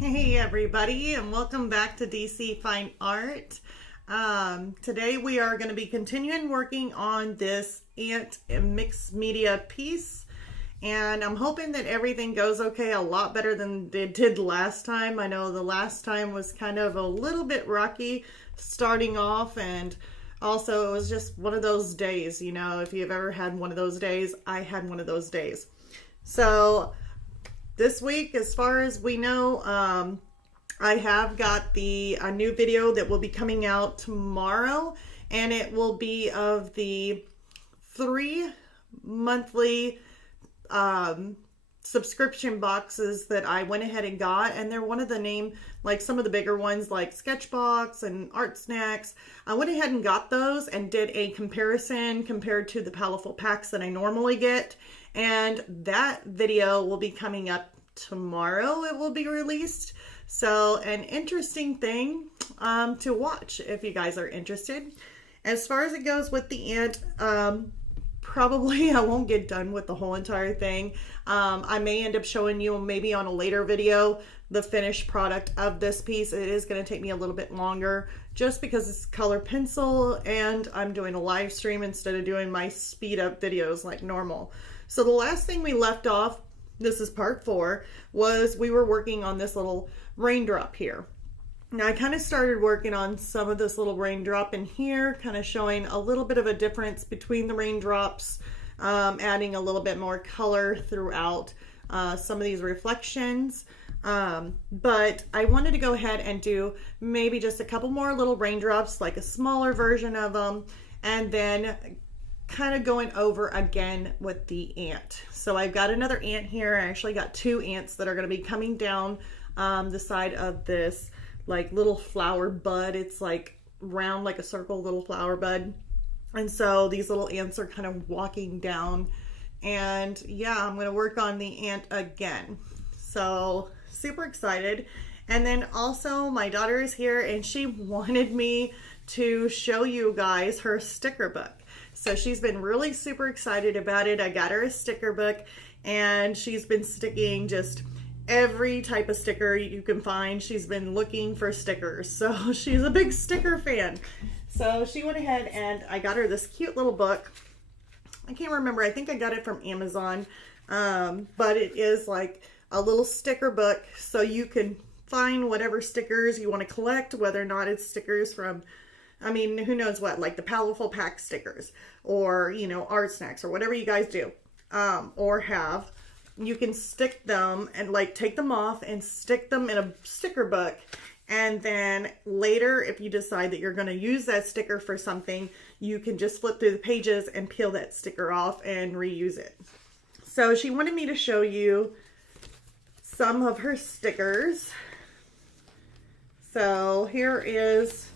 Hey everybody, and welcome back to DC Fine Art. Today we are going to be continuing working on this ant and mixed media piece, and I'm hoping that everything goes okay, a lot better than it did last time. I know the last time was kind of a little bit rocky starting off, and also it was just one of those days, you know, if you've ever had one of those days, I had one of those days. So this week, as far as we know, I have got a new video that will be coming out tomorrow, and it will be of the 3 monthly subscription boxes that I went ahead and got, and they're one of the name, like some of the bigger ones like Sketchbox and Art Snacks. I went ahead and got those and did a comparison compared to the Powerful Packs that I normally get, and that video will be coming up tomorrow. It will be released. So an interesting thing to watch if you guys are interested. As far as it goes with the ant, probably I won't get done with the whole entire thing. I may end up showing you maybe on a later video the finished product of this piece. It is going to take me a little bit longer just because it's color pencil and I'm doing a live stream instead of doing my speed up videos like normal. So the last thing we left off, this is part 4, was we were working on this little raindrop here. Now I kind of started working on some of this little raindrop in here, kind of showing a little bit of a difference between the raindrops, adding a little bit more color throughout some of these reflections. But I wanted to go ahead and do maybe just a couple more little raindrops, like a smaller version of them, and then kind of going over again with the ant. So I've got another ant here. I actually got 2 ants that are going to be coming down the side of this like little flower bud. It's like round like a circle little flower bud, and so these little ants are kind of walking down, and yeah, I'm going to work on the ant again. So super excited. And then also my daughter is here and she wanted me to show you guys her sticker book. So she's been really super excited about it. I got her a sticker book and she's been sticking just every type of sticker you can find. She's been looking for stickers. So she's a big sticker fan. So she went ahead and I got her this cute little book. I can't remember. I think I got it from Amazon. But it is like a little sticker book. So you can find whatever stickers you want to collect, whether or not it's stickers from, I mean, who knows what, like the Powerful Pack stickers or, you know, Art Snacks or whatever you guys do or have. You can stick them and like take them off and stick them in a sticker book. And then later, if you decide that you're going to use that sticker for something, you can just flip through the pages and peel that sticker off and reuse it. So she wanted me to show you some of her stickers. So here is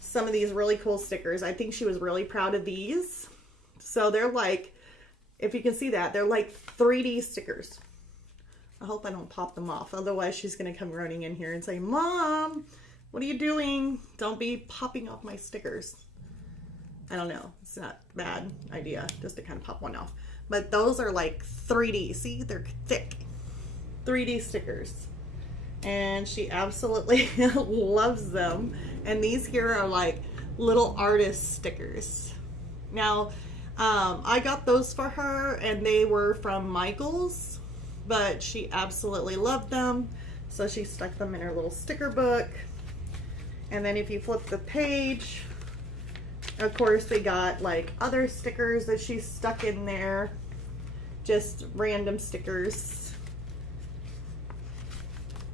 some of these really cool stickers. I think she was really proud of these. So they're like, if you can see that, they're like 3D stickers. I hope I don't pop them off. Otherwise she's gonna come running in here and say, Mom, what are you doing? Don't be popping off my stickers. I don't know, it's not a bad idea just to kind of pop one off. But those are like 3D, see, they're thick 3D stickers. And she absolutely loves them. And these here are like little artist stickers. Now, I got those for her and they were from Michael's, but she absolutely loved them. So she stuck them in her little sticker book. And then if you flip the page, of course, they got like other stickers that she stuck in there, just random stickers.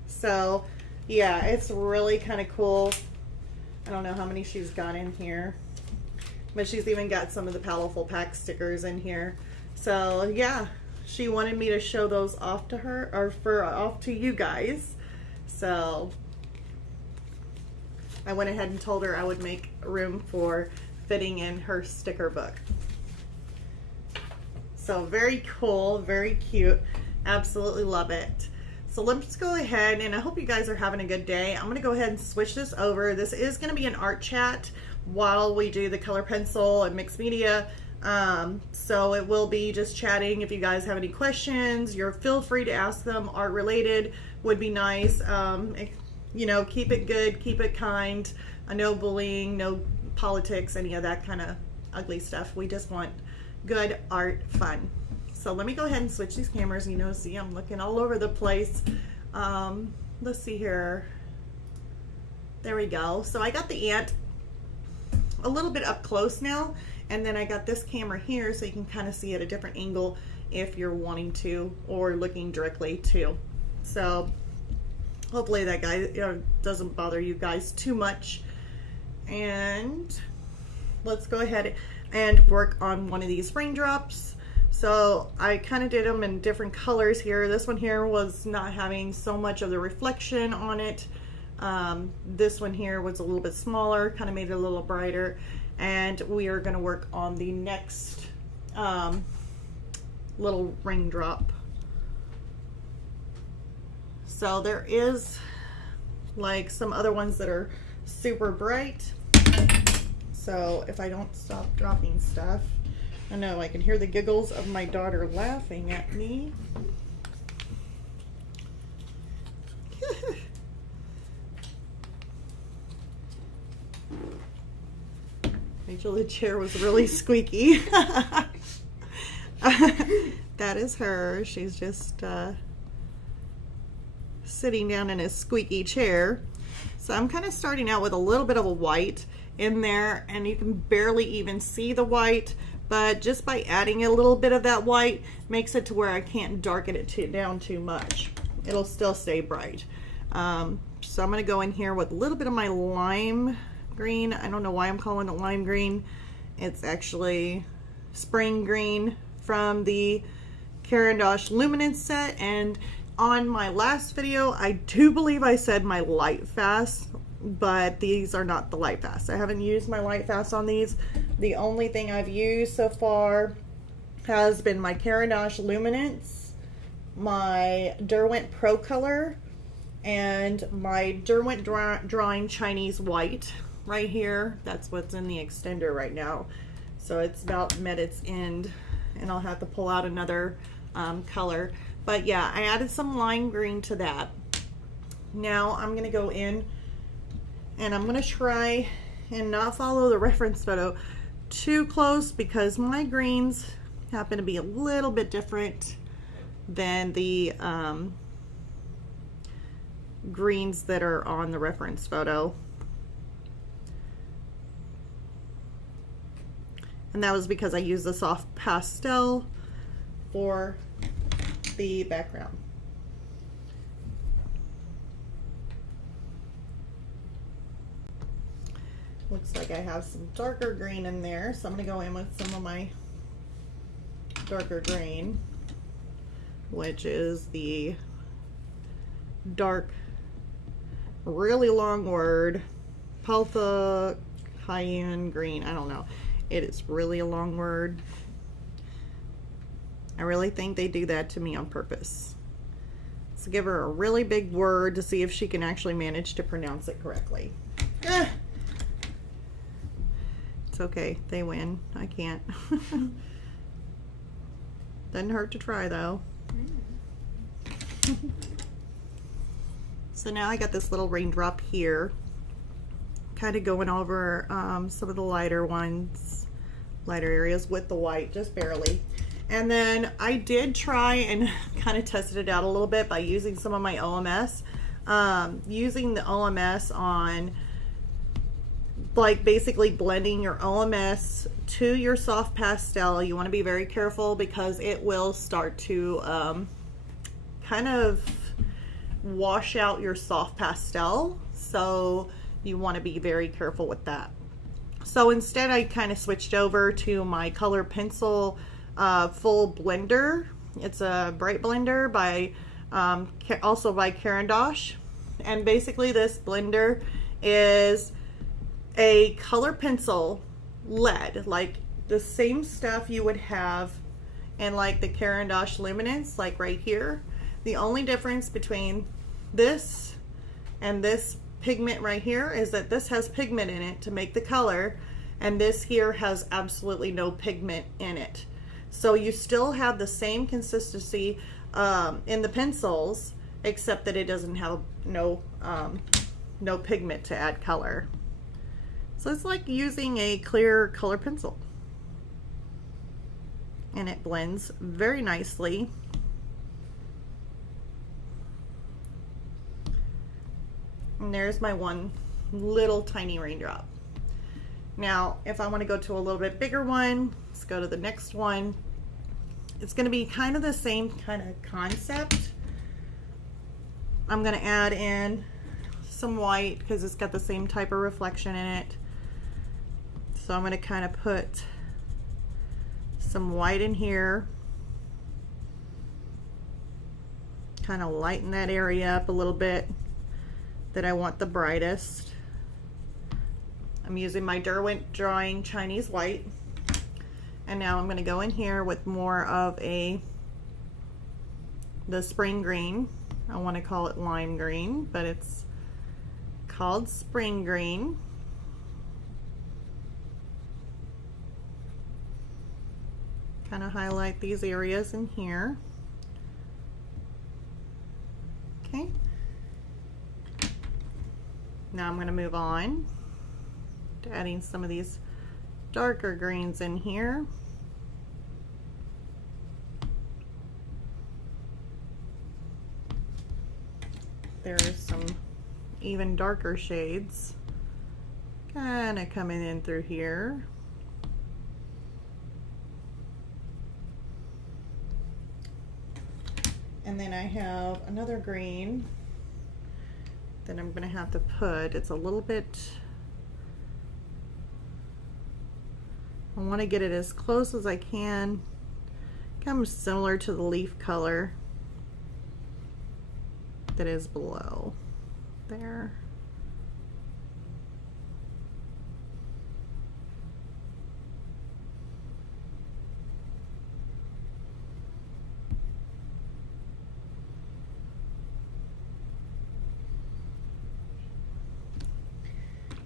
So yeah, it's really kind of cool. I don't know how many she's got in here, but she's even got some of the Powerful Pack stickers in here. So yeah, she wanted me to show those off to her, or off to you guys. So I went ahead and told her I would make room for fitting in her sticker book. So very cool, very cute. Absolutely love it. So let's go ahead, and I hope you guys are having a good day. I'm going to go ahead and switch this over. This is going to be an art chat while we do the color pencil and mixed media. So it will be just chatting. If you guys have any questions, feel free to ask them art related, would be nice. You know, keep it good, keep it kind. No bullying, no politics, any of that kind of ugly stuff. We just want good art fun. So let me go ahead and switch these cameras. You know, see, I'm looking all over the place. Let's see here. There we go. So I got the ant a little bit up close now, and then I got this camera here so you can kind of see at a different angle if you're wanting to, or looking directly too. So hopefully that guy, you know, doesn't bother you guys too much. And let's go ahead and work on one of these raindrops. So I kind of did them in different colors here. This one here was not having so much of the reflection on it. This one here was a little bit smaller, kind of made it a little brighter. And we are going to work on the next little raindrop. So there is like some other ones that are super bright. So if I don't stop dropping stuff, I know I can hear the giggles of my daughter laughing at me. Rachel, the chair was really squeaky. That is her. She's just sitting down in a squeaky chair. So I'm kind of starting out with a little bit of a white in there, and you can barely even see the white, but just by adding a little bit of that white makes it to where I can't darken it down too much. It'll still stay bright. So I'm going to go in here with a little bit of my lime green. I don't know why I'm calling it lime green. It's actually spring green from the Caran D'Ache luminance set. And on my last video, I do believe I said my light fast, but these are not the light fast. I haven't used my light fast on these. The only thing I've used so far has been my Caran D'Ache luminance, my Derwent Pro Color, and my Derwent Drawing Chinese White right here. That's what's in the extender right now. So it's about met its end, and I'll have to pull out another color. But yeah, I added some lime green to that. Now I'm going to go in and I'm going to try and not follow the reference photo too close, because my greens happen to be a little bit different than the greens that are on the reference photo. And that was because I used the soft pastel for the background. Looks like I have some darker green in there, so I'm going to go in with some of my darker green, which is the dark, really long word, Paltha cayenne green. I don't know. It is really a long word. I really think they do that to me on purpose. So give her a really big word to see if she can actually manage to pronounce it correctly. It's okay. They win. I can't. Doesn't hurt to try though. So now I got this little raindrop here, kind of going over some of the lighter ones, lighter areas with the white, just barely. And then I did try and kind of tested it out a little bit by using some of my OMS. Using the OMS on, like, basically blending your OMS to your soft pastel. You want to be very careful because it will start to kind of wash out your soft pastel. So you want to be very careful with that. So instead I kind of switched over to my color pencil full blender. It's a bright blender by also by Caran D'Ache, and basically this blender is a color pencil lead, like the same stuff you would have in like the Caran D'Ache luminance, like right here. The only difference between this and this pigment right here is that this has pigment in it to make the color, and this here has absolutely no pigment in it. So you still have the same consistency in the pencils, except that it doesn't have no pigment to add color. So it's like using a clear color pencil. And it blends very nicely. And there's my one little tiny raindrop. Now, if I want to go to a little bit bigger one, let's go to the next one. It's going to be kind of the same kind of concept. I'm going to add in some white because it's got the same type of reflection in it. So I'm going to kind of put some white in here. Kind of lighten that area up a little bit that I want the brightest. I'm using my Derwent Drawing Chinese White. And now I'm going to go in here with more of the spring green. I want to call it lime green, but it's called spring green. Kind of highlight these areas in here. Okay. Now I'm going to move on to adding some of these darker greens in here. There's some even darker shades kind of coming in through here. And then I have another green that I'm going to have to put. It's a little bit, I want to get it as close as I can. Kind of similar to the leaf color that is below there.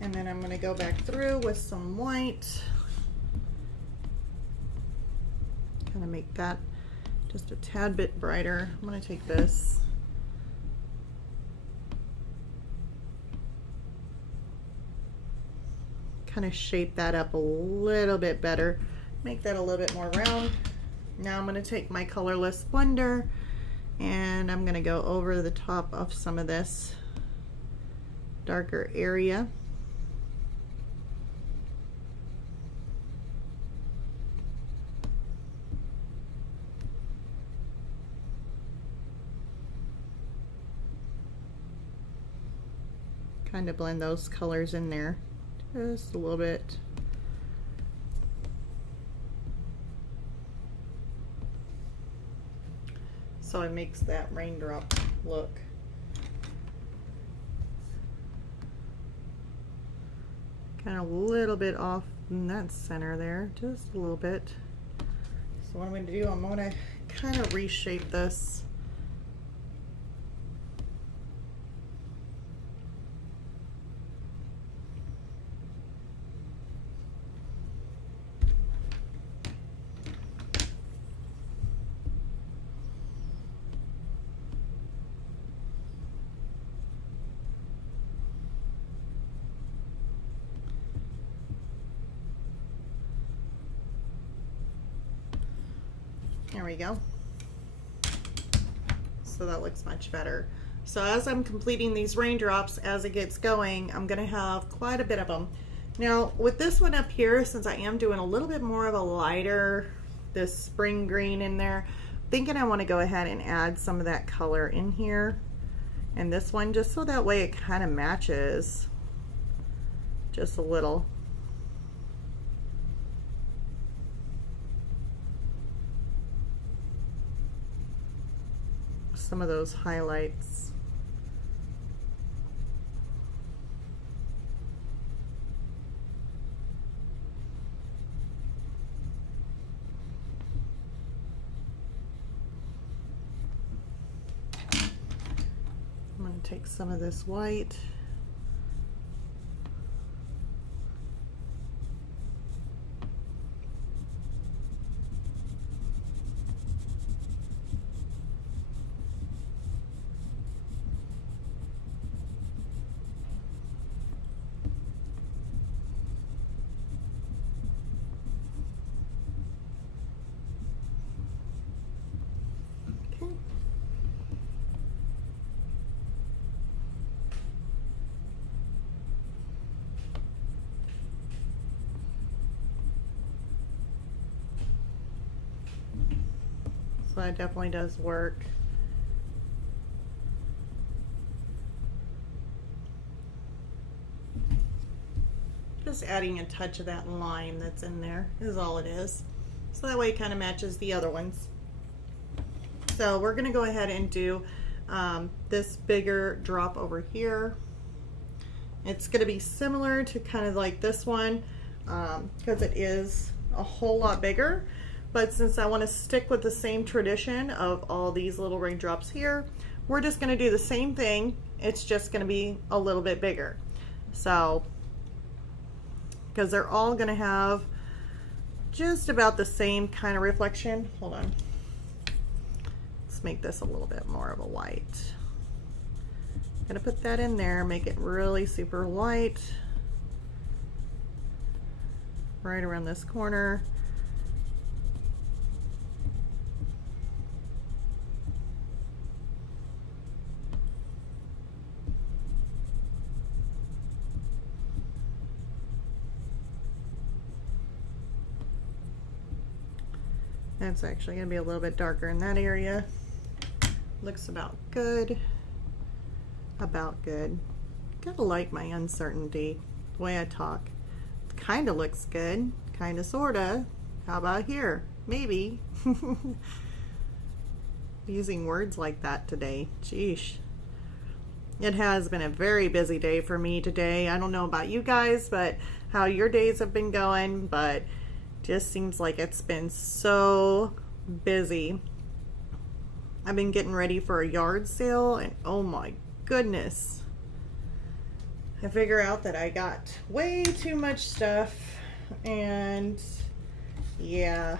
And then I'm going to go back through with some white. Kind of make that just a tad bit brighter. I'm going to take this. Kind of shape that up a little bit better. Make that a little bit more round. Now I'm going to take my colorless blender and I'm going to go over the top of some of this darker area. Kind of blend those colors in there just a little bit. So it makes that raindrop look. Kind of a little bit off in that center there, just a little bit. So what I'm going to do, I'm going to kind of reshape this. There we go. So that looks much better. So as I'm completing these raindrops, as it gets going, I'm going to have quite a bit of them. Now with this one up here, since I am doing a little bit more of a lighter, this spring green in there, I'm thinking I want to go ahead and add some of that color in here. And this one, just so that way it kind of matches just a little. Some of those highlights. I'm going to take some of this white. So that definitely does work. Just adding a touch of that lime that's in there is all it is. So that way it kind of matches the other ones. So we're going to go ahead and do this bigger drop over here. It's going to be similar to kind of like this one because it is a whole lot bigger. But since I want to stick with the same tradition of all these little raindrops here, we're just going to do the same thing. It's just going to be a little bit bigger. So, because they're all going to have just about the same kind of reflection. Hold on. Let's make this a little bit more of a white. Gonna put that in there, make it really super white. Right around this corner. That's actually going to be a little bit darker in that area. Looks about good. About good. Gotta like my uncertainty, the way I talk. Kind of looks good. Kind of, sorta. How about here? Maybe. Using words like that today. Sheesh. It has been a very busy day for me today. I don't know about you guys, but how your days have been going, but just seems like it's been so busy. I've been getting ready for a yard sale and oh my goodness. I figure out that I got way too much stuff and yeah,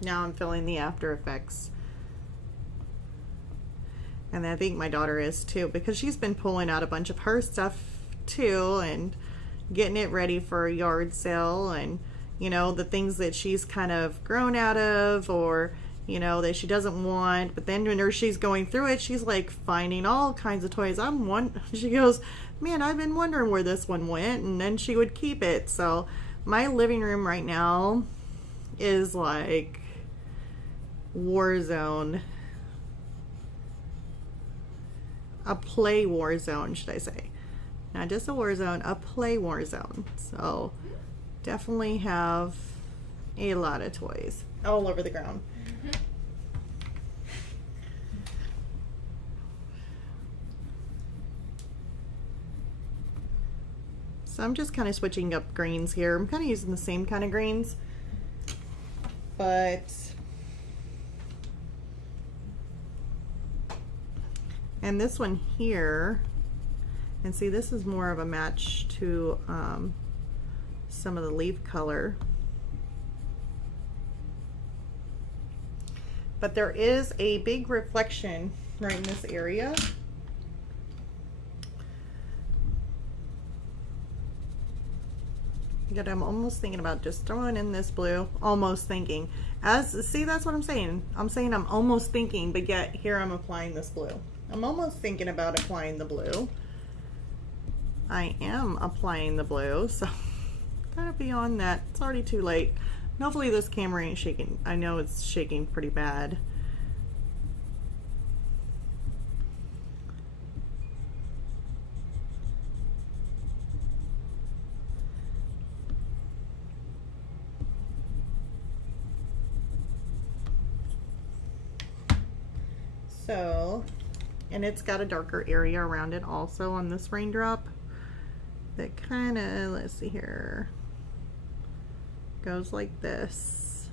now I'm feeling the after effects. And I think my daughter is too, because she's been pulling out a bunch of her stuff too and getting it ready for a yard sale, and you know, the things that she's kind of grown out of or, you know, that she doesn't want. But then when she's going through it, she's like finding all kinds of toys. She goes, man, I've been wondering where this one went. And then she would keep it. So my living room right now is like war zone. A play war zone, should I say. Not just a war zone, a play war zone. So definitely have a lot of toys all over the ground. So I'm just kind of switching up greens here. I'm kind of using the same kind of greens, but and this one here, and see, this is more of a match to some of the leaf color, but there is a big reflection right in this area. But I'm almost thinking about just throwing in this blue. Almost thinking. See, that's what I'm saying. I'm saying I'm almost thinking, but yet here I'm applying this blue. I'm almost thinking about applying the blue. I am applying the blue, so kind of beyond that. It's already too late. And hopefully this camera ain't shaking. I know it's shaking pretty bad. So, and it's got a darker area around it also on this raindrop that kind of, let's see here, goes like this.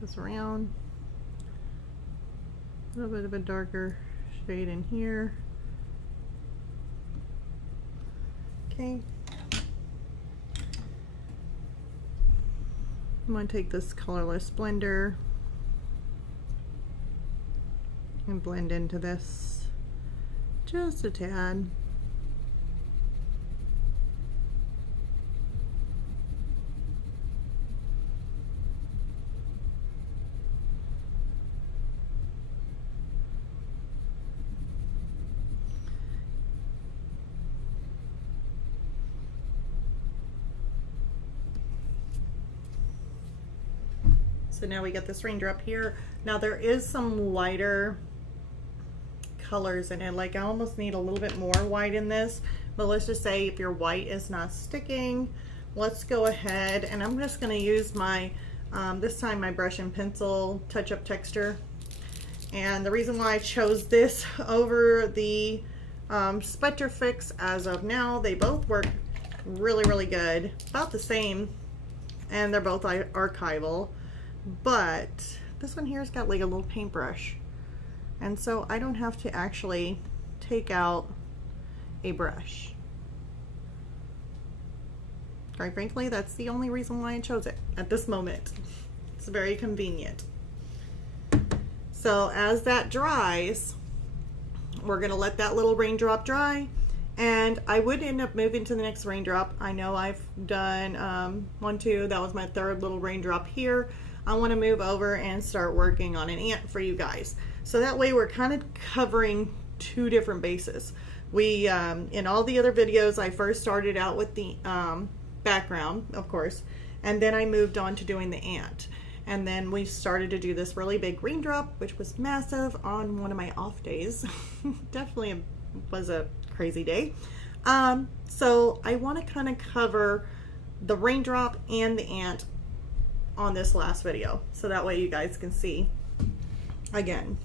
Goes around. A little bit of a darker shade in here. Okay. I'm going to take this colorless blender and blend into this just a tad. So now we got this raindrop here. Now there is some lighter colors in it. Like I almost need a little bit more white in this, but let's just say if your white is not sticking, let's go ahead and I'm just going to use my, this time my brush and pencil touch-up texture. And the reason why I chose this over the Spectre Fix as of now, they both work really, really good. About the same, and they're both archival, but this one here's got like a little paintbrush. And so I don't have to actually take out a brush. Quite frankly, that's the only reason why I chose it at this moment. It's very convenient. So as that dries, we're gonna let that little raindrop dry, and I would end up moving to the next raindrop. I know I've done 1, 2, that was my third little raindrop here. I wanna move over and start working on an ant for you guys. So that way we're kind of covering 2 different bases. We, in all the other videos, I first started out with the background, of course, and then I moved on to doing the ant. And then we started to do this really big raindrop, which was massive on one of my off days. Definitely was a crazy day. So I want to kind of cover the raindrop and the ant on this last video. So that way you guys can see, again,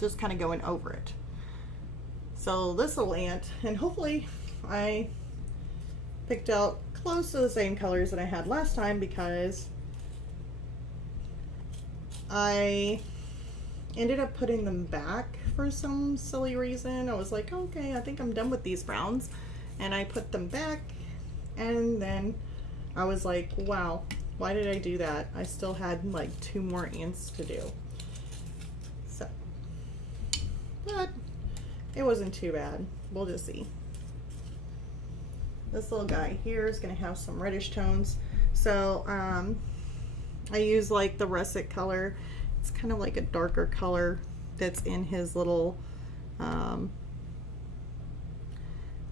just kind of going over it. So this little ant, and hopefully I picked out close to the same colors that I had last time, because I ended up putting them back for some silly reason. I was like, okay, I think I'm done with these browns, and I put them back, and then I was like, wow, why did I do that? I still had like 2 more ants to do. So, but it wasn't too bad. We'll just see. This little guy here is going to have some reddish tones. So I use like the russet color. It's kind of like a darker color that's in his little, I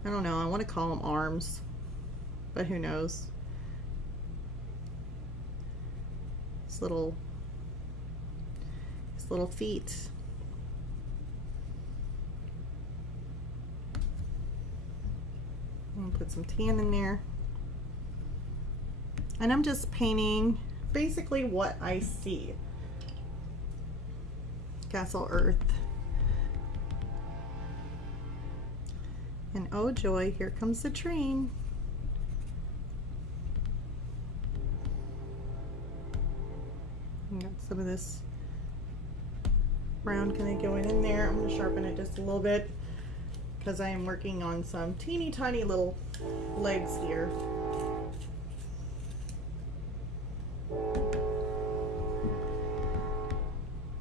don't know, I want to call them arms, but who knows. His little feet. I'm gonna put some tan in there. And I'm just painting basically what I see. Castle Earth. And oh joy, here comes the train. I got some of this brown kind of going in there. I'm going to sharpen it just a little bit because I am working on some teeny tiny little legs here.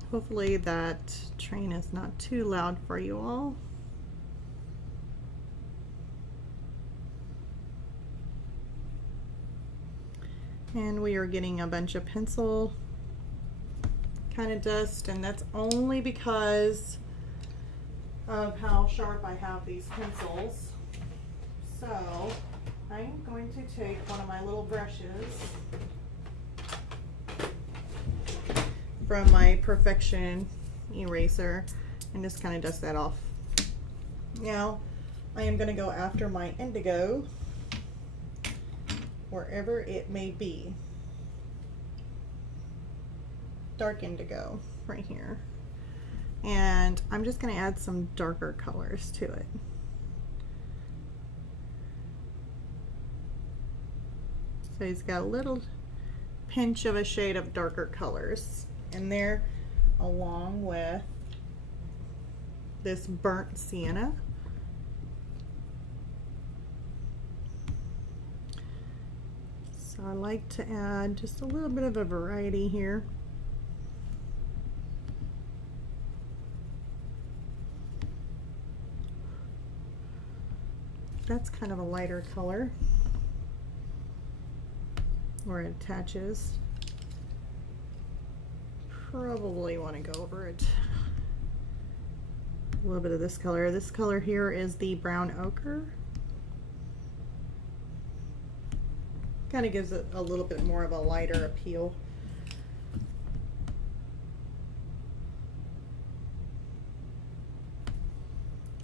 Hopefully that train is not too loud for you all. And we are getting a bunch of pencil kind of dust, and that's only because of how sharp I have these pencils. So I'm going to take one of my little brushes from my Perfection eraser and just kind of dust that off. Now I am going to go after my indigo, wherever it may be. Dark indigo right here. And I'm just going to add some darker colors to it. So he's got a little pinch of a shade of darker colors in there, along with this burnt sienna. So I like to add just a little bit of a variety here. That's kind of a lighter color where it attaches. Probably want to go over it. A little bit of this color. This color here is the brown ochre. Kind of gives it a little bit more of a lighter appeal.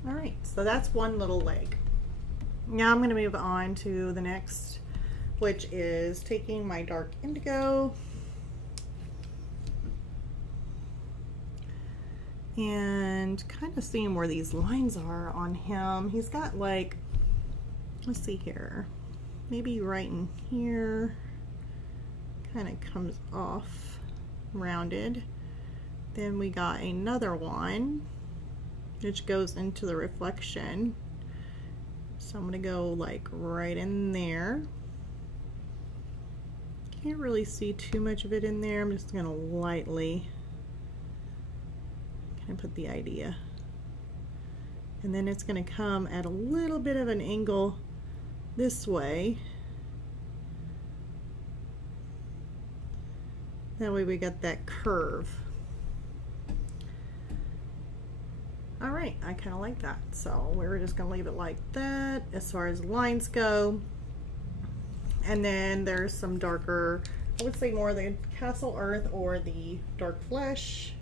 All right, so that's one little leg. Now I'm going to move on to the next, which is taking my dark indigo and kind of seeing where these lines are on him. He's got like, let's see here, maybe right in here, kind of comes off rounded. Then we got another one which goes into the reflection. So I'm gonna go like right in there. Can't really see too much of it in there. I'm just gonna lightly kind of put the idea. And then it's gonna come at a little bit of an angle this way. That way we got that curve. All right, I kind of like that. So we're just gonna leave it like that as far as lines go. And then there's some darker, I would say more the Castle Earth or the Dark Flesh,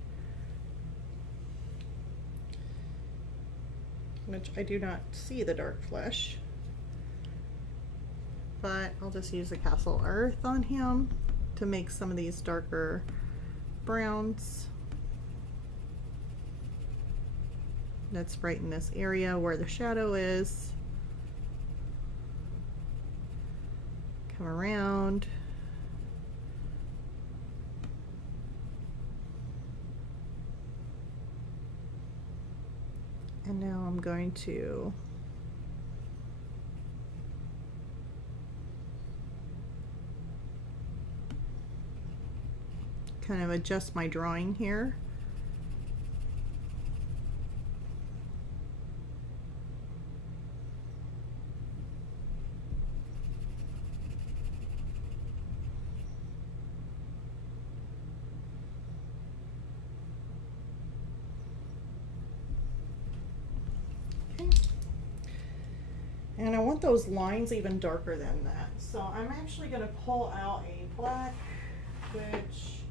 which I do not see the Dark Flesh, but I'll just use the Castle Earth on him to make some of these darker browns. That's right in this area where the shadow is. Come around. And now I'm going to kind of adjust my drawing here. And I want those lines even darker than that. So I'm actually going to pull out a black, which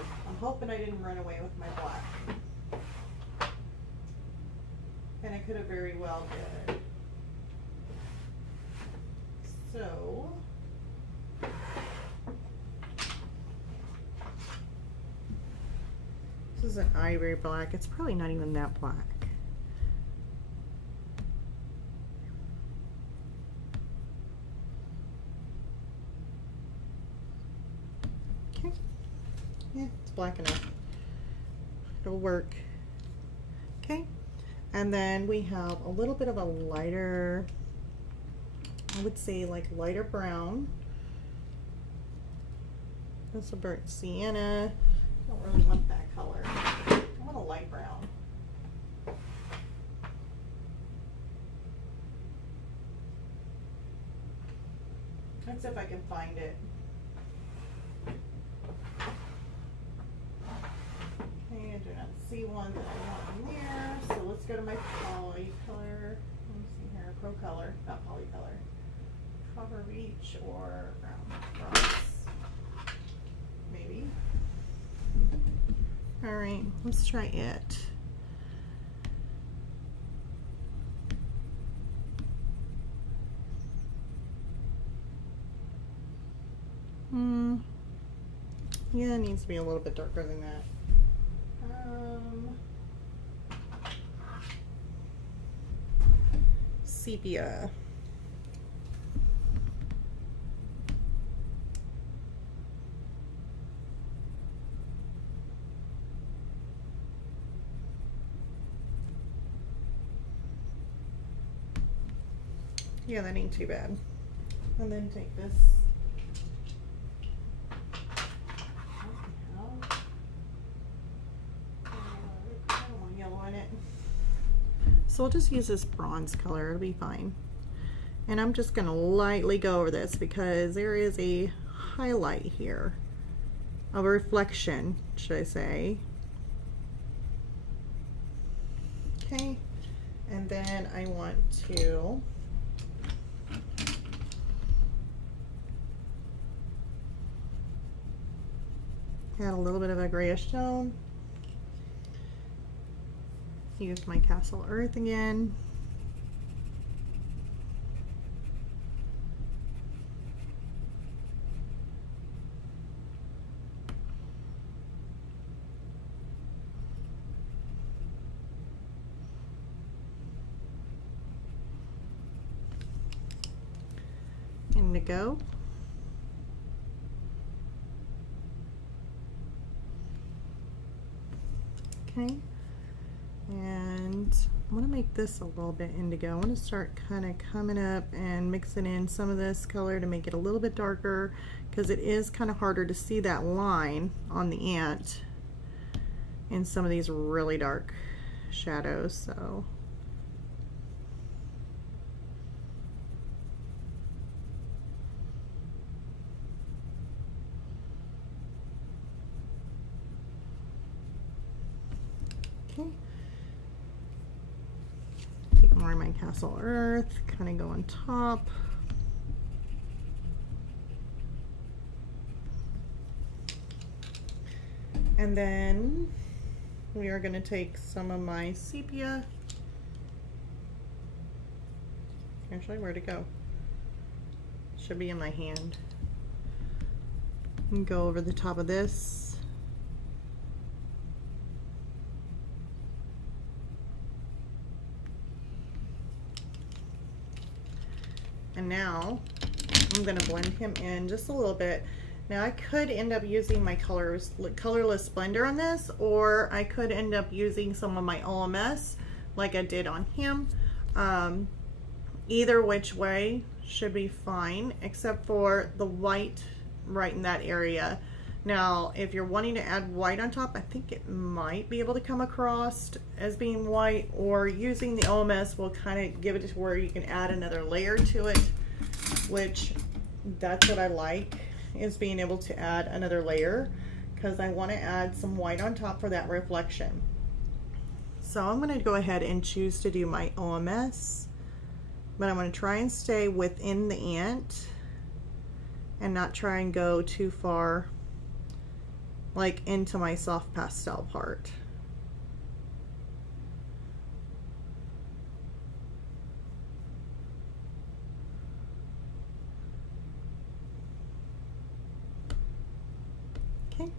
I'm hoping I didn't run away with my black. And I could have very well did. So this is an ivory black. It's probably not even that black. Yeah, it's black enough. It'll work. Okay, and then we have a little bit of a lighter, I would say like lighter brown. That's a burnt sienna. I don't really want that color. I want a light brown. Let's see if I can find it. I do not see one that I want in there, so let's go to my poly color. Let me see here, Pro Color, not poly color. Copper Beach or Bronze, maybe. All right, let's try it. Yeah, it needs to be a little bit darker than that. Sepia. Yeah, that ain't too bad. And then take this. So we'll just use this bronze color, it'll be fine. And I'm just gonna lightly go over this because there is a highlight here, a reflection, should I say. Okay, and then I want to add a little bit of a grayish tone. use my Castle Earth again. Indigo. Okay, and I want to make this a little bit indigo. I want to start kind of coming up and mixing in some of this color to make it a little bit darker, because it is kind of harder to see that line on the ant in some of these really dark shadows. So okay, take more of my Castle Earth, kind of go on top. And then we are going to take some of my sepia. Actually, where'd it go? Should be in my hand. And go over the top of this. And now I'm going to blend him in just a little bit. Now I could end up using my colorless blender on this, or I could end up using some of my OMS like I did on him. Either which way should be fine, except for the white right in that area. Now if you're wanting to add white on top, I think it might be able to come across as being white, or using the OMS will kind of give it to where you can add another layer to it, which that's what I like, is being able to add another layer, because I want to add some white on top for that reflection. So I'm going to go ahead and choose to do my OMS, but I'm going to try and stay within the ant and not try and go too far like into my soft pastel part. Okay.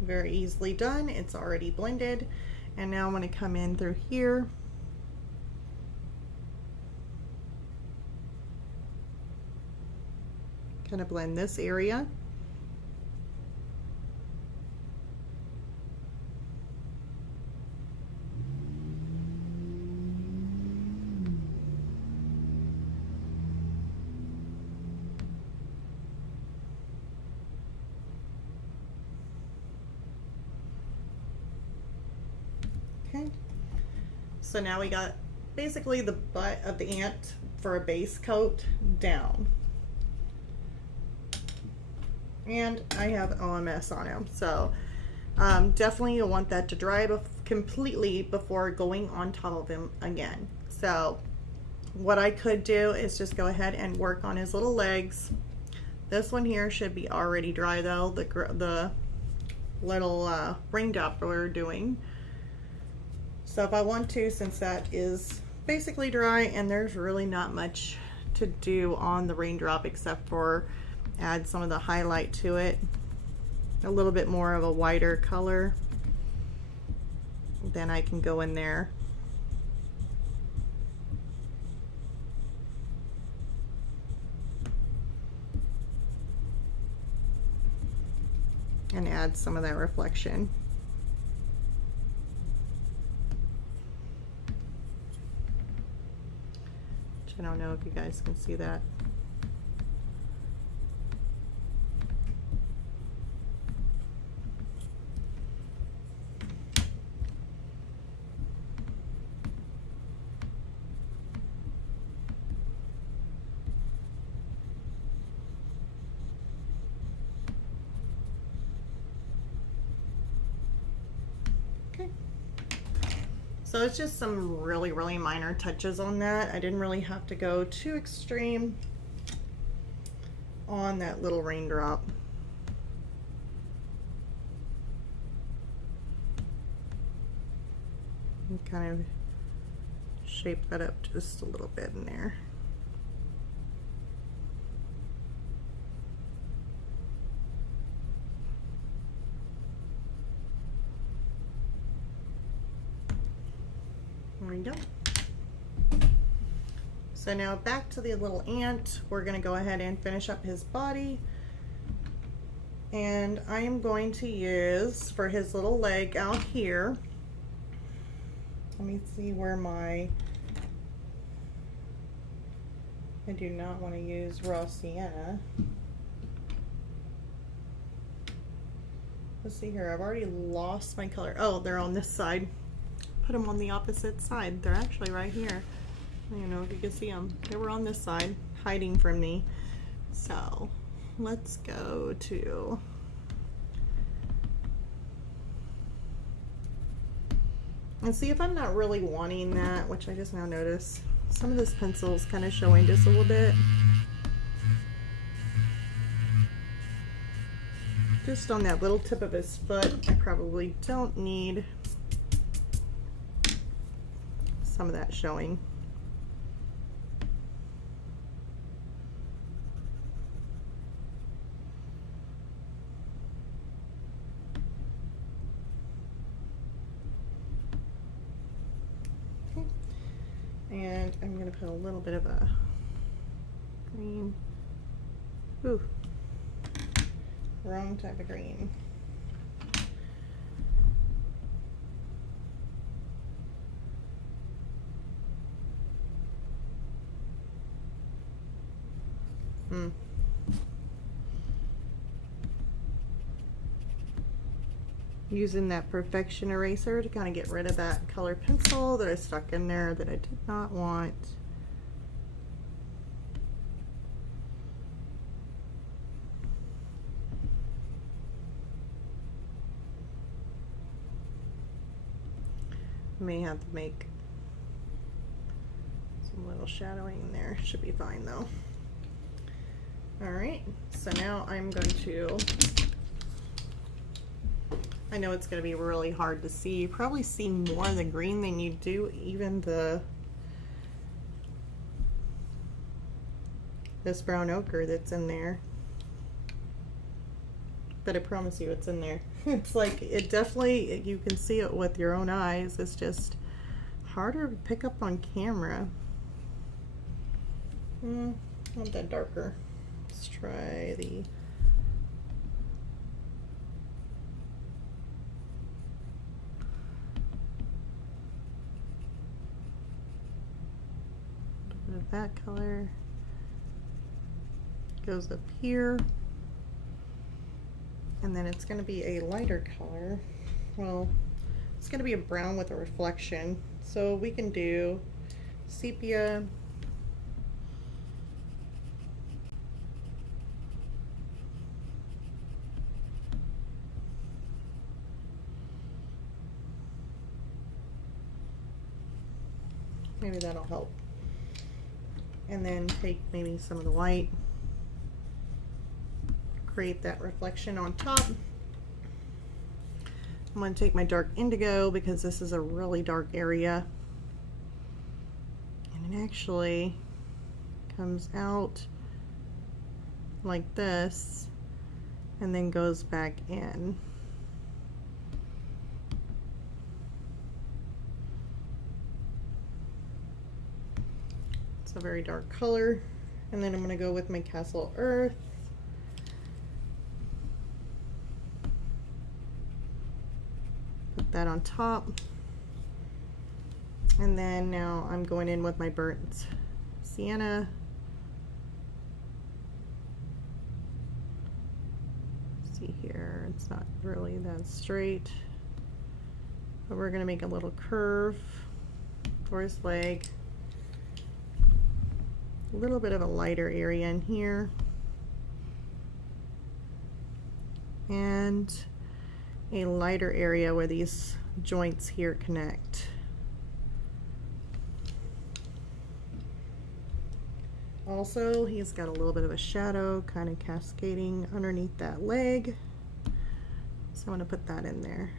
Very easily done. It's already blended. And now I'm going to come in through here. Kind of blend this area. Okay, so now we got basically the butt of the ant for a base coat down. And I have OMS on him, so definitely you'll want that to dry completely before going on top of him again. So what I could do is just go ahead and work on his little legs. This one here should be already dry though, the little raindrop we're doing. So if I want to, since that is basically dry and there's really not much to do on the raindrop except for add some of the highlight to it, a little bit more of a whiter color, then I can go in there and add some of that reflection. Which I don't know if you guys can see that. So it's just some really minor touches on that. I didn't really have to go too extreme on that little raindrop. And kind of shape that up just a little bit in there. There we go. So now back to the little ant. We're going to go ahead and finish up his body. And I am going to use, for his little leg out here, let me see where I do not want to use raw sienna. Let's see here, I've already lost my color. Oh, they're on this side. Put them on the opposite side. They're actually right here. I don't know if you can see them. They were on this side, hiding from me. So let's go to, and see if I'm not really wanting that, which I just now noticed. Some of this pencil is kind of showing just a little bit. Just on that little tip of his foot, I probably don't need some of that showing. Okay. And I'm going to put a little bit of a green. Ooh, wrong type of green. Using that perfection eraser to kind of get rid of that color pencil that I stuck in there that I did not want. May have to make some little shadowing in there. Should be fine though. Alright, so now I'm going to, I know it's going to be really hard to see. You probably see more of the green than you do even this brown ochre that's in there. But I promise you it's in there. It's like, it definitely, you can see it with your own eyes. It's just harder to pick up on camera. I want that darker. Let's try the bit of that color. Goes up here. And then it's going to be a lighter color. Well, it's going to be a brown with a reflection. So we can do sepia. Maybe that'll help. And then take maybe some of the white. Create that reflection on top. I'm going to take my dark indigo because this is a really dark area. And it actually comes out like this and then goes back in. It's a very dark color. And then I'm going to go with my Castle Earth. That on top, and then now I'm going in with my burnt sienna. See here, it's not really that straight, but we're going to make a little curve for his leg, a little bit of a lighter area in here, and a lighter area where these joints here connect. Also, he's got a little bit of a shadow kind of cascading underneath that leg. So I'm going to put that in there.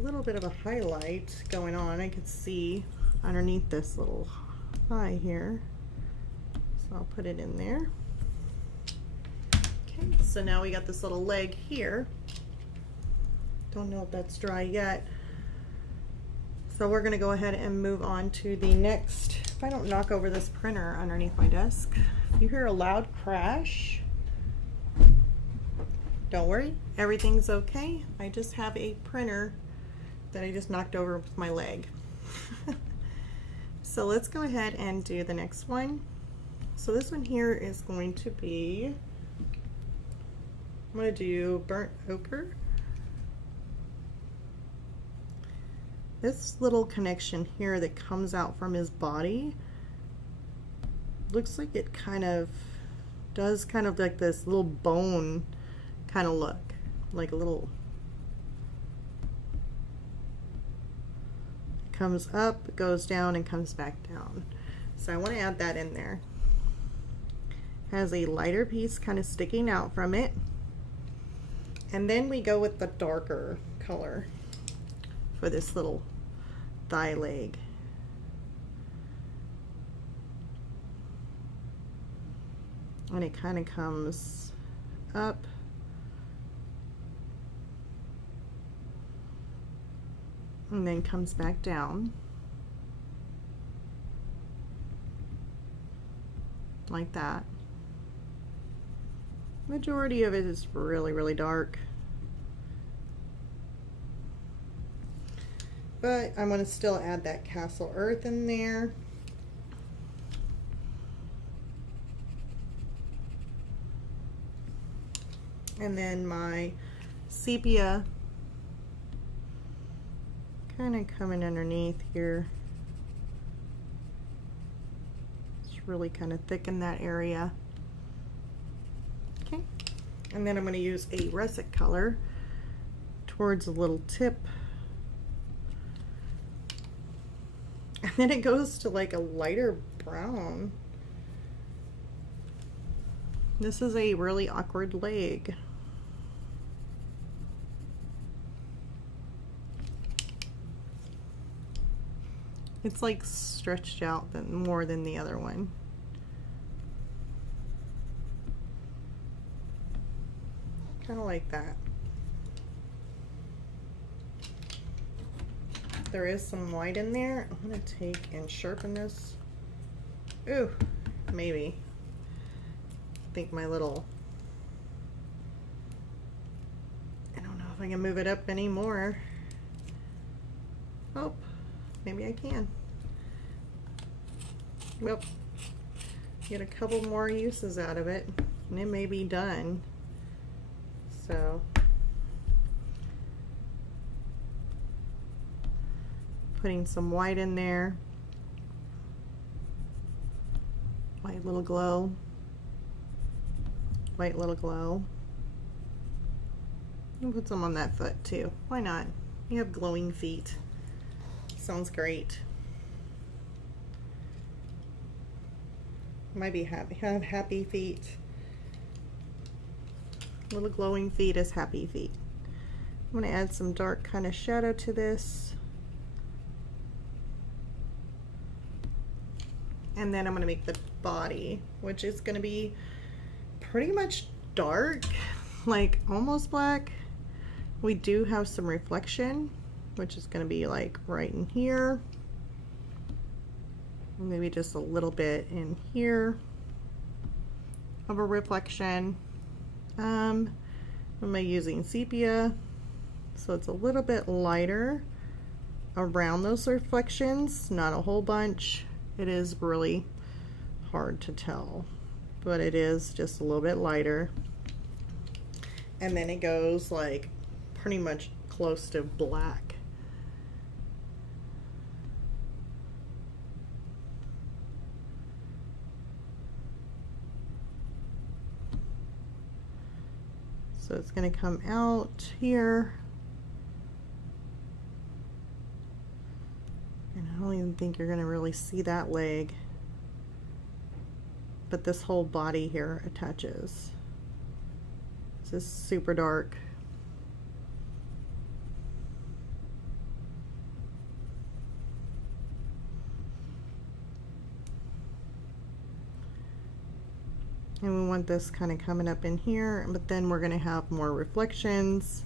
a little bit of a highlight going on. I could see underneath this little eye here. So I'll put it in there. Okay, so now we got this little leg here. Don't know if that's dry yet. So we're gonna go ahead and move on to the next. If I don't knock over this printer underneath my desk, if you hear a loud crash, don't worry, everything's okay. I just have a printer that I just knocked over with my leg. So let's go ahead and do the next one. So this one here is going to be, I'm going to do burnt ochre. This little connection here that comes out from his body looks like it kind of does kind of like this little bone kind of look, like a little, comes up, goes down, and comes back down. So I want to add that in there. Has a lighter piece kind of sticking out from it, and then we go with the darker color for this little thigh leg. And it kind of comes up and then comes back down like that. Majority of it is really, really dark, but I'm going to still add that castle earth in there. And then my sepia kind of coming underneath here. It's really kind of thicken that area. Okay, and then I'm going to use a russet color towards a little tip, and then it goes to like a lighter brown. This is a really awkward leg. It's like stretched out more than the other one. Kind of like that. There is some white in there. I'm going to take and sharpen this. Ooh, maybe. I think my little, I don't know if I can move it up anymore. Oh, maybe I can. Well, get a couple more uses out of it and it may be done. So putting some white in there, white little glow, white little glow. And put some on that foot too. Why not? You have glowing feet. Sounds great. Might be happy. Have happy feet. Little glowing feet is happy feet. I'm going to add some dark kind of shadow to this. And then I'm going to make the body, which is going to be pretty much dark, like almost black. We do have some reflection, which is going to be like right in here. Maybe just a little bit in here of a reflection. Am I using sepia? So it's a little bit lighter around those reflections, not a whole bunch. It is really hard to tell, but it is just a little bit lighter. And then it goes like pretty much close to black. So it's going to come out here. And I don't even think you're going to really see that leg. But this whole body here attaches. This is super dark. And we want this kind of coming up in here, but then we're going to have more reflections.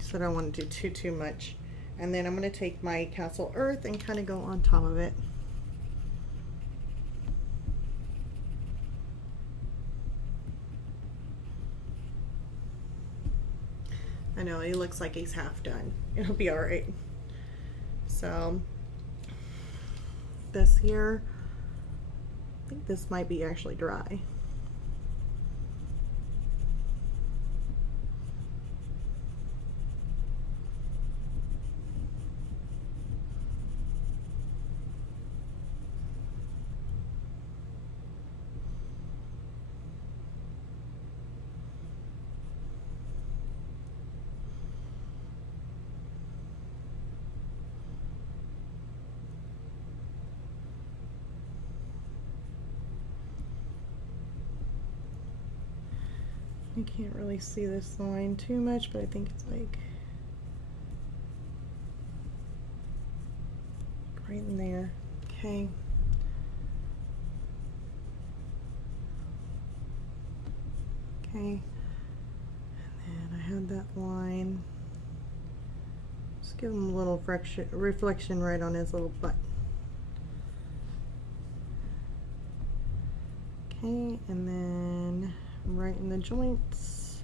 So I don't want to do too much. And then I'm going to take my Castle Earth and kind of go on top of it. I know, he looks like he's half done. It'll be all right. So this here, I think this might be actually dry. You can't really see this line too much, but I think it's like right in there. Okay. Okay. And then I had that line. Just give him a little reflection right on his little butt. Okay, and then right in the joints.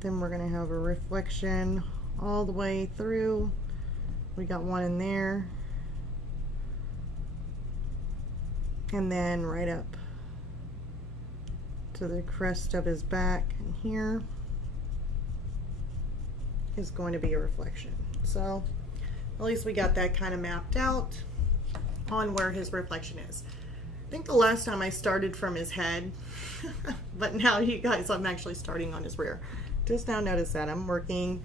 Then we're going to have a reflection all the way through. We got one in there. And then right up to the crest of his back and here is going to be a reflection. So at least we got that kind of mapped out on where his reflection is. I think the last time I started from his head, but now you guys, I'm actually starting on his rear. Just now notice that I'm working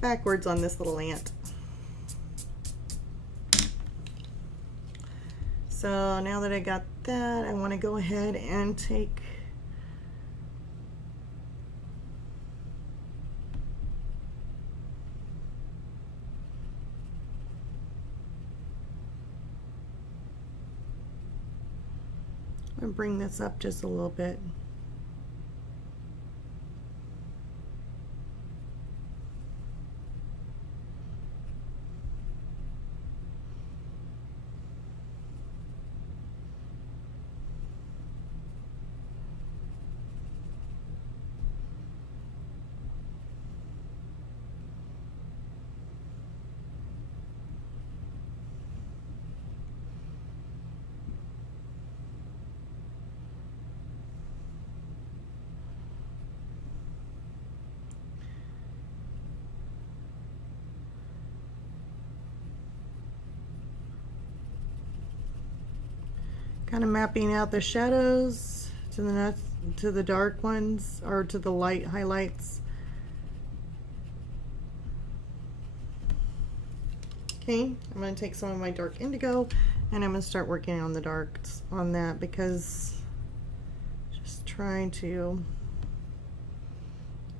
backwards on this little ant. So now that I got that, I want to go ahead and take and bring this up just a little bit. Kind of mapping out the shadows to the dark ones, or to the light highlights. Okay, I'm going to take some of my dark indigo and I'm going to start working on the darks on that, because just trying to,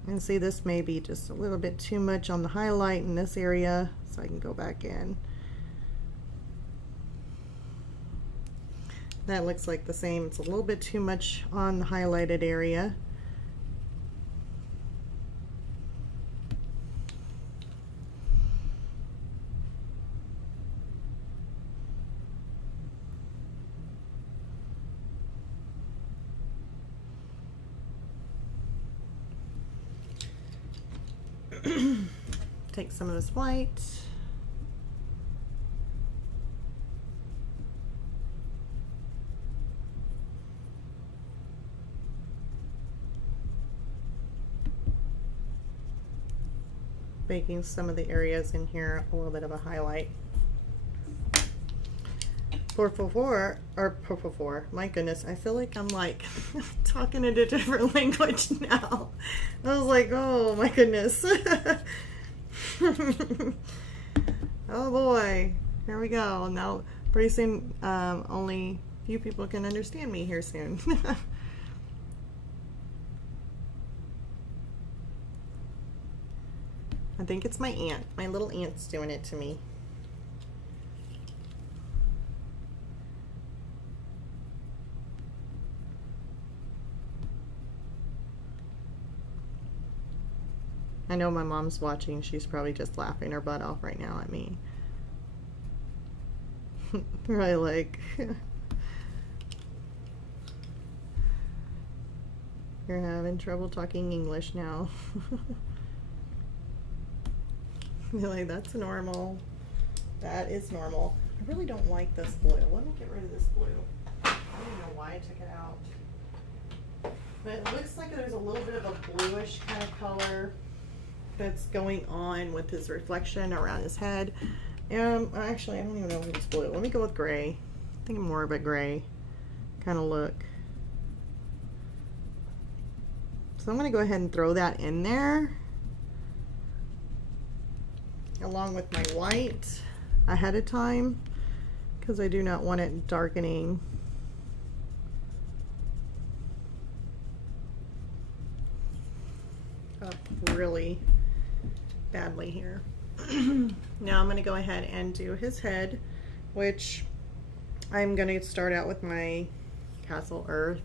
and see, this may be just a little bit too much on the highlight in this area, so I can go back in. That looks like the same. It's a little bit too much on the highlighted area. Take some of this white. Making some of the areas in here a little bit of a highlight. 444, or 444, my goodness, I feel like I'm like talking in a different language now. I was like, oh my goodness. Oh boy, here we go. Now pretty soon only few people can understand me here soon. I think it's my aunt. My little aunt's doing it to me. I know my mom's watching. She's probably just laughing her butt off right now at me. Right, like, you're having trouble talking English now. You're like, that's normal. That is normal. I really don't like this blue. Let me get rid of this blue. I don't know why I took it out. But it looks like there's a little bit of a bluish kind of color that's going on with his reflection around his head. Actually, I don't even know if it's blue. Let me go with gray. I think more of a gray kind of look. So I'm going to go ahead and throw that in there along with my white ahead of time, because I do not want it darkening. Up really badly here. Now I'm going to go ahead and do his head, which I'm going to start out with my Castle Earth.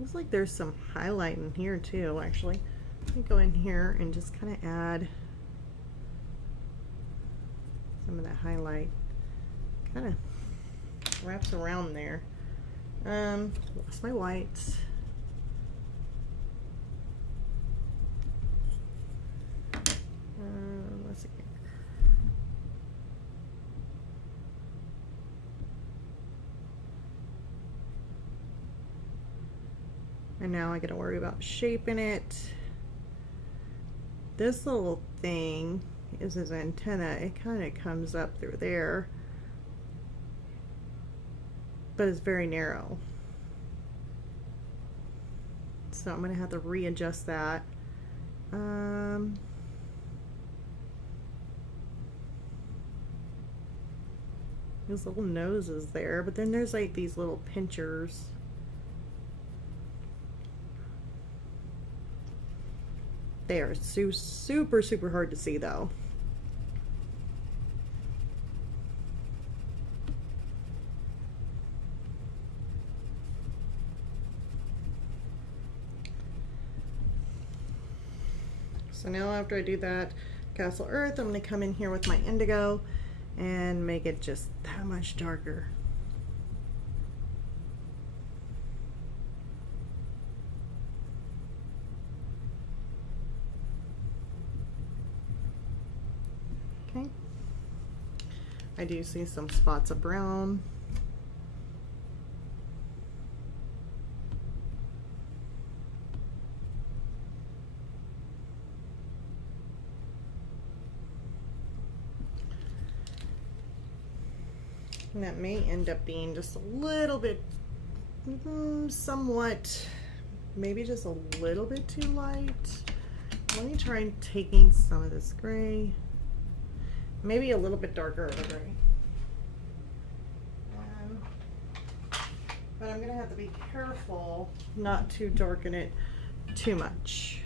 Looks like there's some highlight in here too, actually. Let me go in here and just kind of add some of that highlight. Kind of wraps around there. Lost my whites. Let's see. And now I gotta worry about shaping it. This little thing is his antenna. It kind of comes up through there, but it's very narrow. So I'm gonna have to readjust that. His little nose is there, but then there's like these little pinchers. They are super hard to see though. So now after I do that Castle Earth, I'm going to come in here with my indigo and make it just that much darker. Okay. I do see some spots of brown. And that may end up being just a little bit, somewhat, maybe just a little bit too light. Let me try taking some of this gray, maybe a little bit darker of a gray. But I'm going to have to be careful not to darken it too much.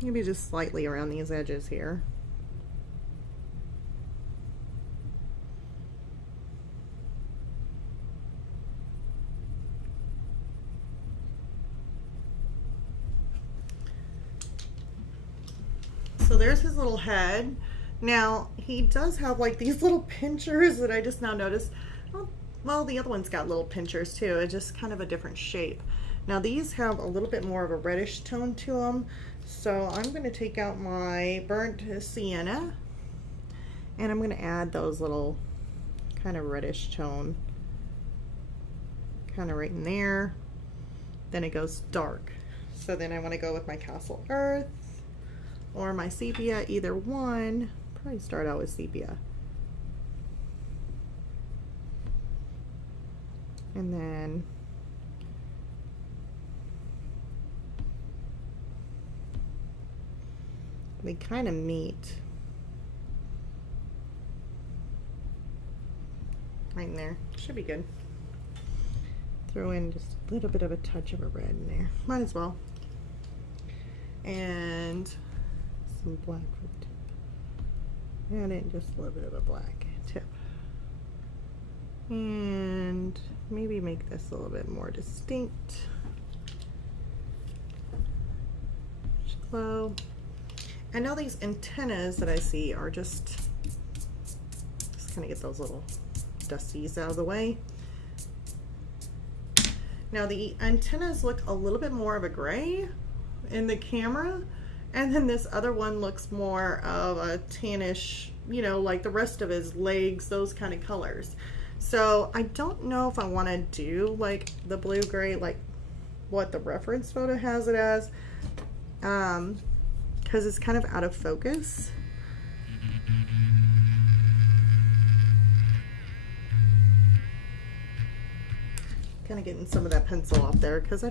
Maybe just slightly around these edges here. So there's his little head. Now he does have like these little pinchers that I just now noticed. Well, the other one's got little pinchers too. It's just kind of a different shape. Now these have a little bit more of a reddish tone to them. So I'm going to take out my burnt sienna and I'm going to add those little kind of reddish tone kind of right in there. Then it goes dark. So then I want to go with my Castle Earth or my sepia, either one. Probably start out with sepia. And then they kind of meet right in there. Should be good. throw in just a little bit of a touch of a red in there. Might as well. And some black for the tip. And then just a little bit of a black tip. And maybe make this a little bit more distinct. Glow. And now these antennas that I see are just kind of get those little dusties out of the way. Now the antennas look a little bit more of a gray in the camera, and then this other one looks more of a tannish, you know, like the rest of his legs, those kind of colors. So I don't know if I want to do like the blue gray like what the reference photo has it as, because it's kind of out of focus. Kind of getting some of that pencil off there because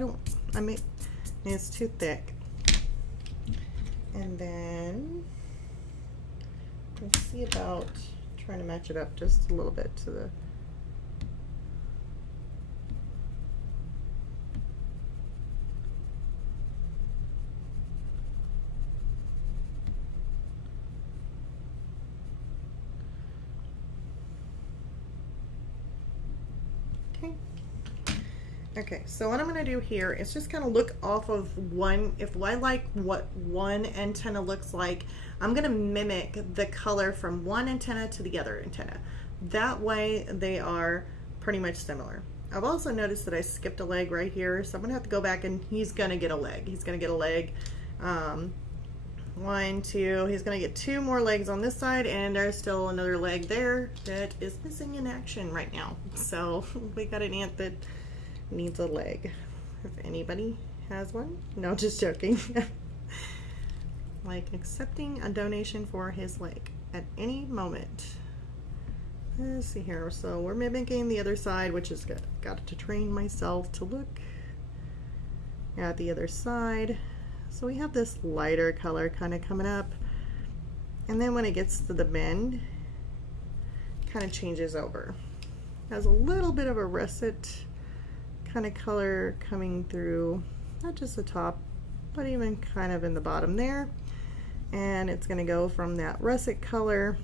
it's too thick. And then let's see about trying to match it up just a little bit to the Okay, so what I'm going to do here is just kind of look off of one. If I like what one antenna looks like, I'm going to mimic the color from one antenna to the other antenna. That way they are pretty much similar. I've also noticed that I skipped a leg right here, so I'm going to have to go back and he's going to get a leg. He's going to get a leg. 1, 2, he's going to get 2 more legs on this side, and there's still another leg there that is missing in action right now. So we got an ant that needs a leg. If anybody has one. No, just joking. Like accepting a donation for his leg at any moment. Let's see here. So we're mimicking the other side, which is good. Got to train myself to look at the other side. So we have this lighter color kind of coming up, and then when it gets to the bend, kind of changes over. Has a little bit of a russet kind of color coming through, not just the top, but even kind of in the bottom there. And it's going to go from that russet color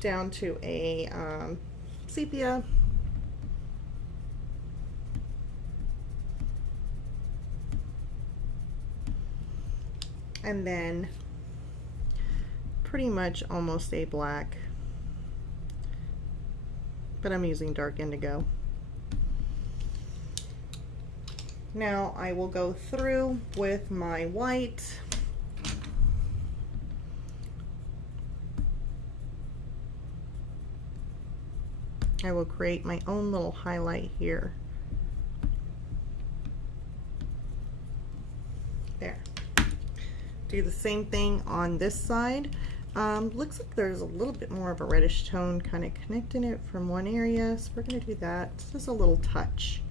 down to a sepia. And then pretty much almost a black, but I'm using dark indigo. Now I will go through with my white. I will create my own little highlight here. There. Do the same thing on this side. Looks like there's a little bit more of a reddish tone kind of connecting it from one area, so we're going to do that. It's just a little touch.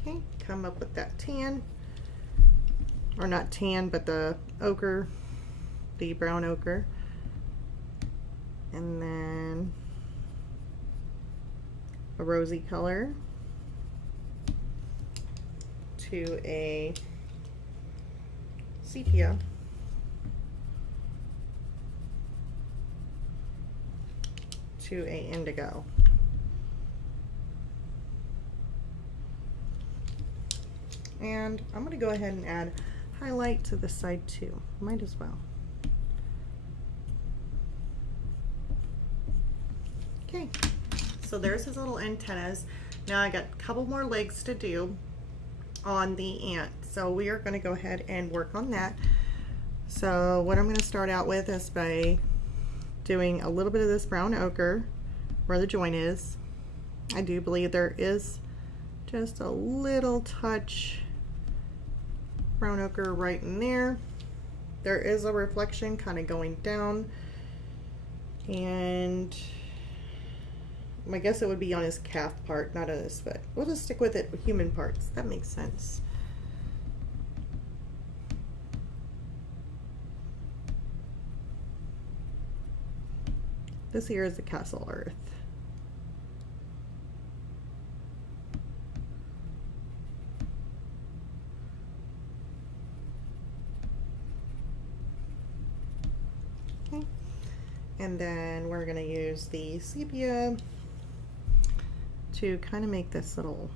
Okay, come up with that tan, or not tan, but the ochre, the brown ochre, and then a rosy color to a sepia, to a indigo. And I'm going to go ahead and add highlight to the side too. Might as well. Okay, so there's his little antennas. Now I got a couple more legs to do on the ant, so we are going to go ahead and work on that. So what I'm going to start out with is by doing a little bit of this brown ochre where the joint is. I do believe there is just a little touch brown ochre right in there. There is a reflection kind of going down, and I guess it would be on his calf part, not on his foot. We'll just stick with it with human parts. That makes sense. This here is the Castle Earth. Okay. And then we're going to use the sepia to kind of make this little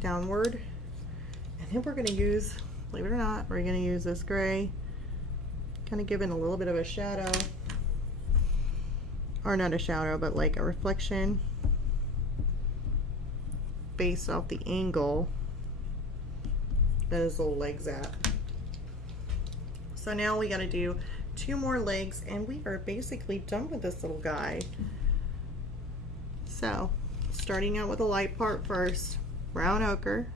downward. And then we're going to use, believe it or not, we're going to use this gray, kind of giving a little bit of a shadow, or not a shadow, but like a reflection based off the angle that his little legs at. So now we got to do 2 more legs and we are basically done with this little guy. So starting out with a light part first, brown ochre.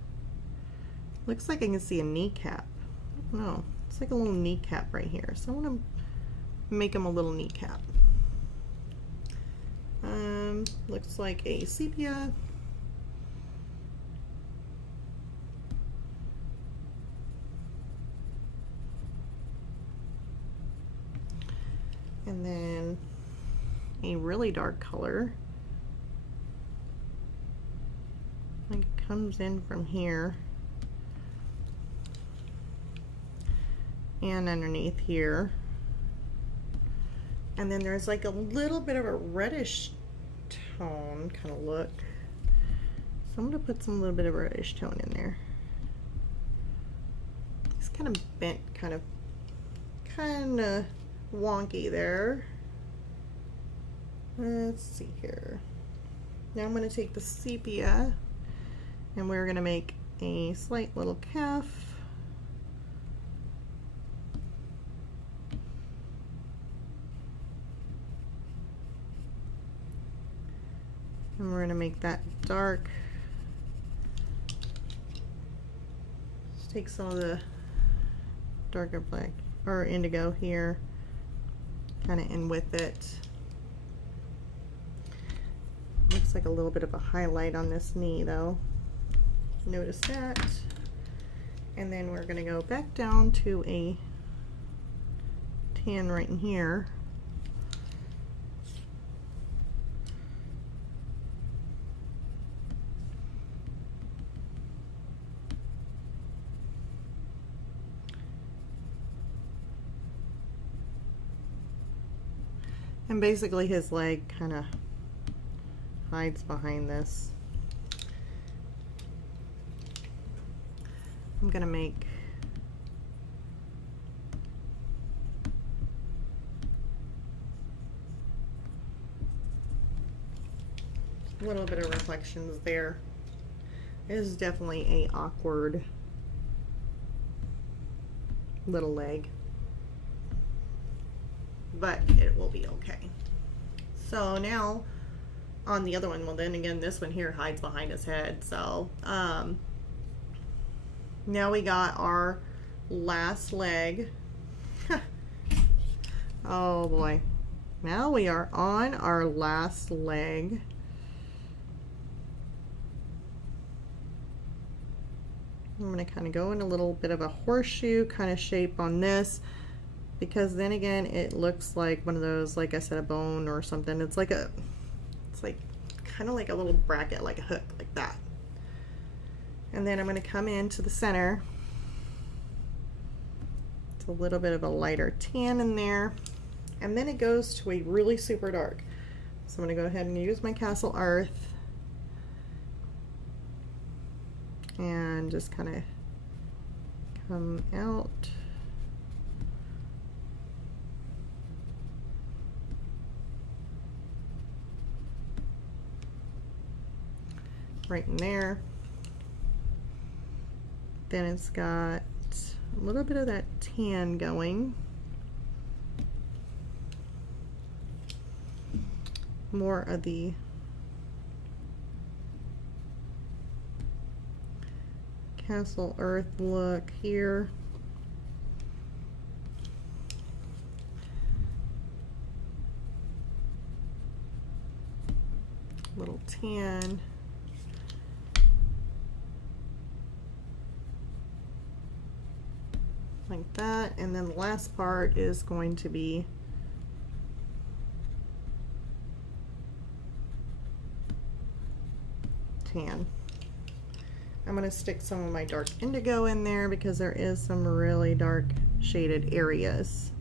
Looks like I can see a kneecap. I don't know, it's like a little kneecap right here. So I want to make him a little kneecap. Looks like a sepia. And then a really dark color. Like it comes in from here and underneath here. And then there's like a little bit of a reddish tone kind of look. So I'm going to put some little bit of reddish tone in there. It's kind of bent, kind of wonky there. Let's see here. Now I'm going to take the sepia and we're going to make a slight little calf. And we're going to make that dark. Just take some of the darker black or indigo here, kind of in with it. Looks like a little bit of a highlight on this knee though. Notice that. And then we're going to go back down to a tan right in here. And basically his leg kind of hides behind this. I'm going to make a little bit of reflections there. It is definitely a awkward little leg, but it will be okay. So now on the other one, well then again this one here hides behind his head, so now we got our last leg. Oh boy, now we are on our last leg. I'm going to kind of go in a little bit of a horseshoe kind of shape on this, because then again it looks like one of those, like I said, a bone or something. It's like kind of like a little bracket, like a hook, like that. And then I'm going to come into the center. It's a little bit of a lighter tan in there, and then it goes to a really super dark. So I'm going to go ahead and use my Castle Earth and just kind of come out. Right in there. Then it's got a little bit of that tan going. More of the Castle Earth look here. Little tan. Like that, and then the last part is going to be tan. I'm going to stick some of my dark indigo in there because there is some really dark shaded areas.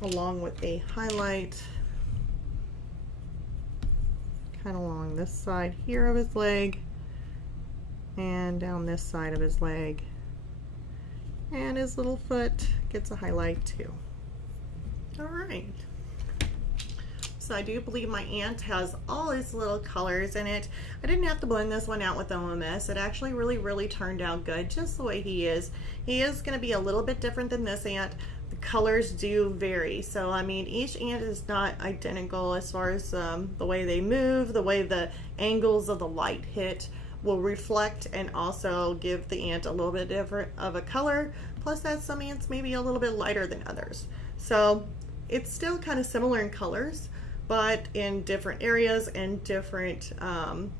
Along with a highlight kind of along this side here of his leg and down this side of his leg. And his little foot gets a highlight too. All right. So I do believe my ant has all his little colors in it. I didn't have to blend this one out with OMS. It actually really turned out good just the way he is. He is going to be a little bit different than this ant. The colors do vary. So I mean, each ant is not identical as far as the way they move, the way the angles of the light hit will reflect and also give the ant a little bit different of a color. Plus that some ants may be a little bit lighter than others. So it's still kind of similar in colors, but in different areas and different,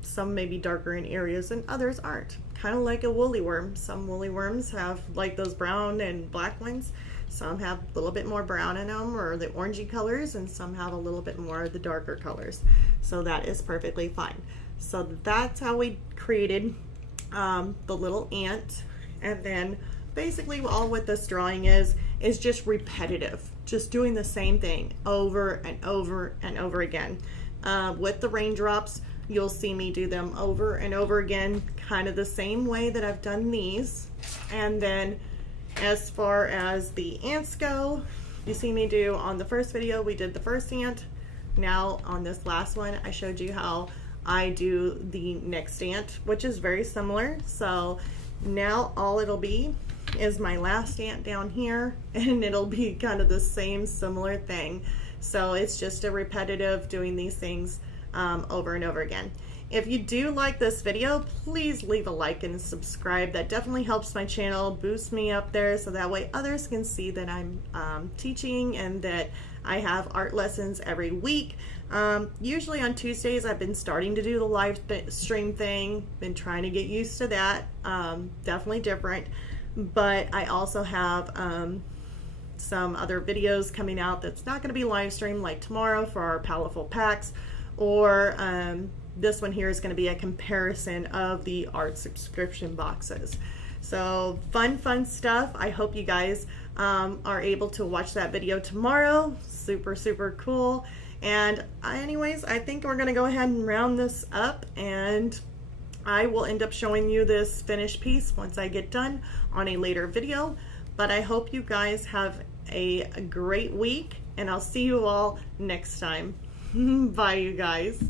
some may be darker in areas and others aren't. Kind of like a woolly worm. Some woolly worms have like those brown and black ones. Some have a little bit more brown in them or the orangey colors, and some have a little bit more of the darker colors. So that is perfectly fine. So that's how we created the little ant. And then basically all what this drawing is just repetitive. Just doing the same thing over and over and over again. With the raindrops, you'll see me do them over and over again, kind of the same way that I've done these. And then as far as the ants go, you see me do on the first video, we did the first ant. Now on this last one, I showed you how I do the next ant, which is very similar. So now all it'll be is my last ant down here, and it'll be kind of the same similar thing. So it's just a repetitive doing these things over and over again. If you do like this video, please leave a like and subscribe. That definitely helps my channel, boosts me up there, so that way others can see that I'm teaching and that I have art lessons every week. Usually on Tuesdays, I've been starting to do the live stream thing, been trying to get used to that. Definitely different. But I also have some other videos coming out that's not going to be live streamed, like tomorrow for our Powerful Packs, or this one here is going to be a comparison of the art subscription boxes. So fun stuff. I hope you guys are able to watch that video tomorrow. Super cool. And anyways, I think we're going to go ahead and round this up, and I will end up showing you this finished piece once I get done on a later video. But I hope you guys have a great week, and I'll see you all next time. Bye, you guys.